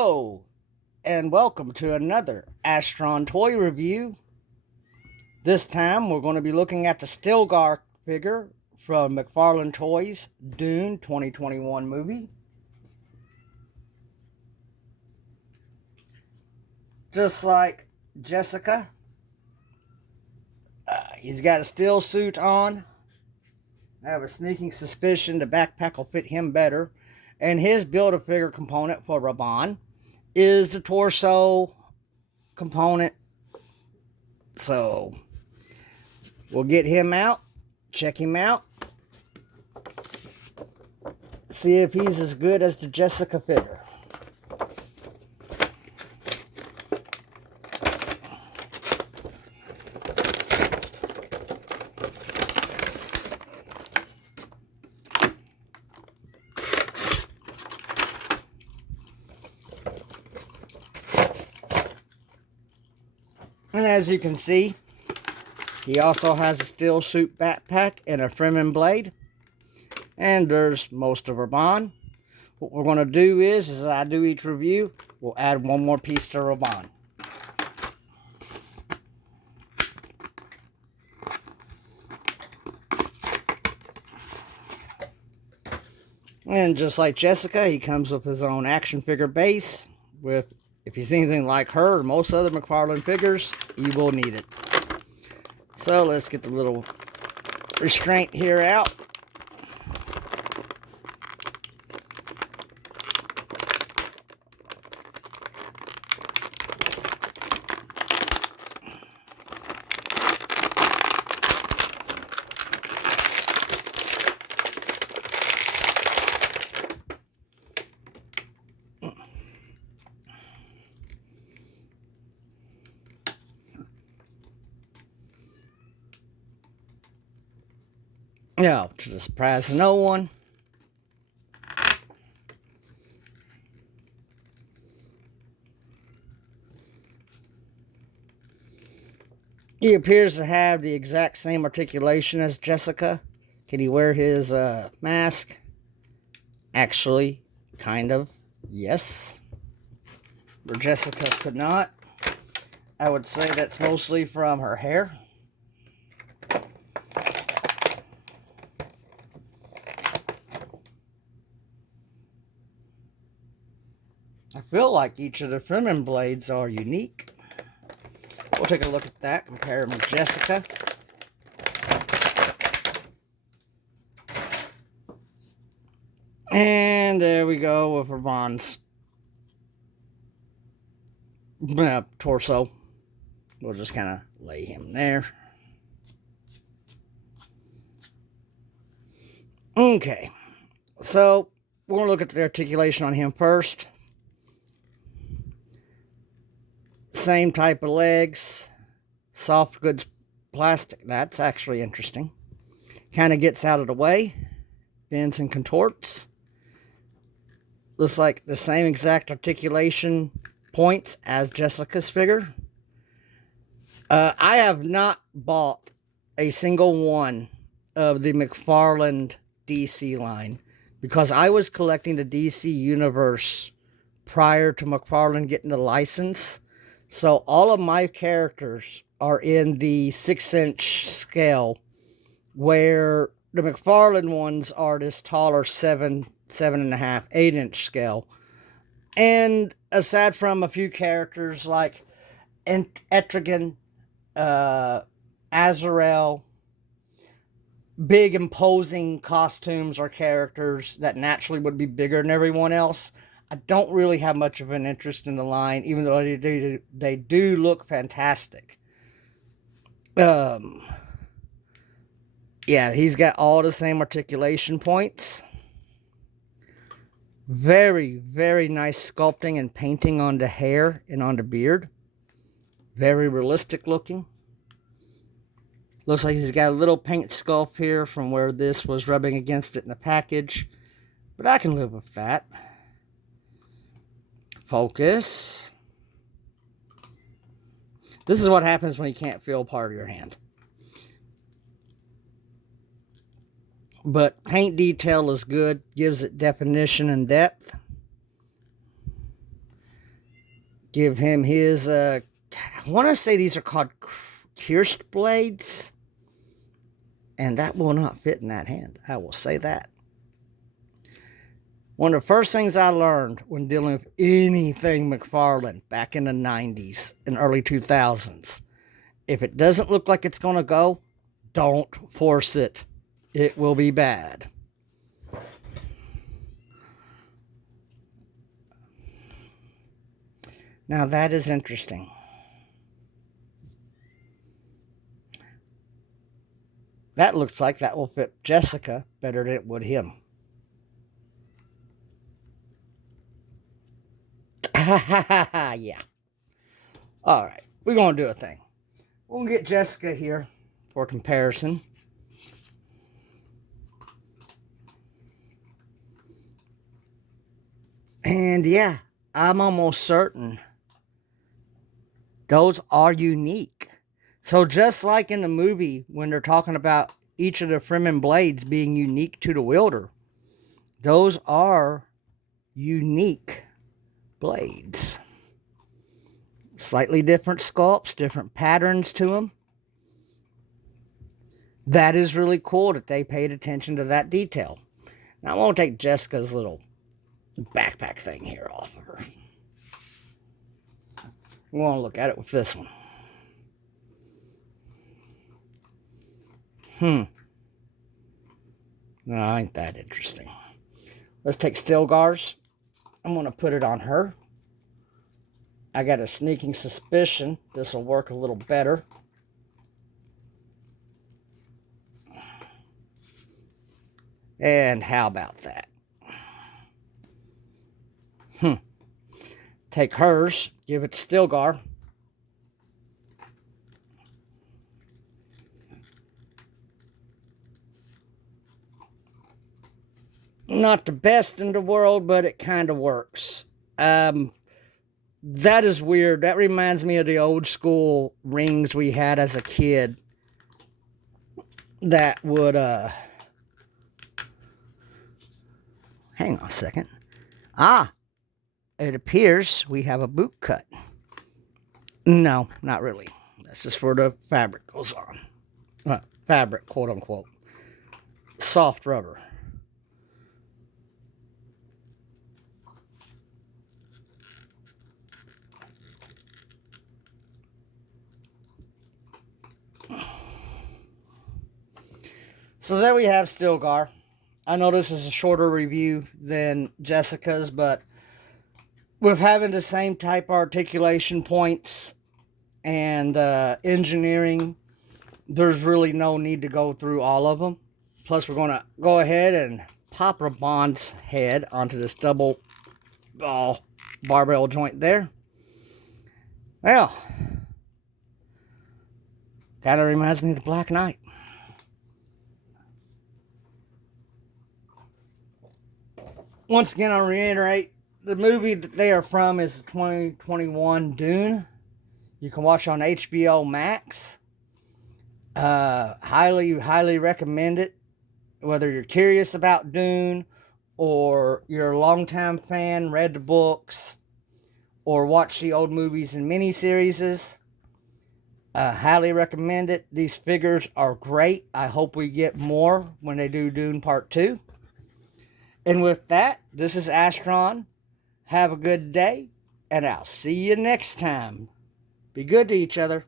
Hello, and welcome to another Astron toy review. This time we're going to be looking at the Stilgar figure from McFarlane Toys, Dune 2021 movie. Just like Jessica, he's got a steel suit on. I have a sneaking suspicion the backpack will fit him better. And his Build-A-Figure component for Raban is the torso component. So we'll get him out, check him out, see if he's as good as the Jessica figure. And as you can see, he also has a steel suit backpack and a Fremen blade. And there's most of Raban. What we're going to do is, as I do each review, we'll add one more piece to Raban. And just like Jessica, he comes with his own action figure base with, if he's anything like her or most other McFarlane figures, you will need it. So let's get the little restraint here out. Now, to the surprise of no one, he appears to have the exact same articulation as Jessica. Can he wear his mask? Actually, kind of, yes. Where Jessica could not. I would say that's mostly from her hair. I feel like each of the Fremen blades are unique. We'll take a look at that, compare them with Jessica. And there we go with Raban's torso. We'll just kind of lay him there. Okay, so we're going to look at the articulation on him first. Same type of legs, soft goods plastic. That's actually interesting. Kind of gets out of the way, bends and contorts. Looks like the same exact articulation points as Jessica's figure. I have not bought a single one of the McFarlane DC line because I was collecting the DC universe prior to McFarlane getting the license. So all of my characters are in the 6-inch scale, where the McFarlane ones are this taller 7.5, 8-inch scale. And aside from a few characters like Etrigan, Azrael, big imposing costumes or characters that naturally would be bigger than everyone else, I don't really have much of an interest in the line, even though they do look fantastic. Yeah, he's got all the same articulation points. Very, very nice sculpting and painting on the hair and on the beard. Very realistic looking. Looks like he's got a little paint scuff here from where this was rubbing against it in the package. But I can live with that. Focus. This is what happens when you can't feel part of your hand. But paint detail is good. Gives it definition and depth. give him his, I want to say these are called Kirst blades. And that will not fit in that hand. I will say that. One of the first things I learned when dealing with anything McFarlane back in the 90s and early 2000s, if it doesn't look like it's going to go, don't force it. It will be bad. Now that is interesting. That looks like that will fit Jessica better than it would him. Yeah. All right. We're going to do a thing. We'll get Jessica here for comparison. And yeah, I'm almost certain those are unique. So just like in the movie, when they're talking about each of the Fremen blades being unique to the wielder, those are unique blades. Slightly different sculpts, different patterns to them. That is really cool that they paid attention to that detail. Now I'm going to take Jessica's little backpack thing here off of her. We want to look at it with this one. No, ain't that interesting. Let's take Stilgar's. I'm going to put it on her. I got a sneaking suspicion this will work a little better. And how about that? Take hers, give it to Stilgar. Not the best in the world, but it kind of works. That is weird. That reminds me of the old school rings we had as a kid. That would, hang on a second. It appears we have a boot cut. No, not really. That's just where the fabric goes on. Fabric, quote unquote. Soft rubber. So there we have Stilgar. I know this is a shorter review than Jessica's, but with having the same type articulation points and engineering, there's really no need to go through all of them. Plus, we're going to go ahead and pop Ramon's head onto this double barbell joint there. Well, kind of reminds me of the Black Knight. Once again, I'll reiterate, the movie that they are from is 2021 Dune. You can watch on HBO Max. Highly recommend it. Whether you're curious about Dune, or you're a longtime fan, read the books, or watch the old movies and miniseries, highly recommend it. These figures are great. I hope we get more when they do Dune Part 2. And with that, this is Astron. Have a good day, and I'll see you next time. Be good to each other.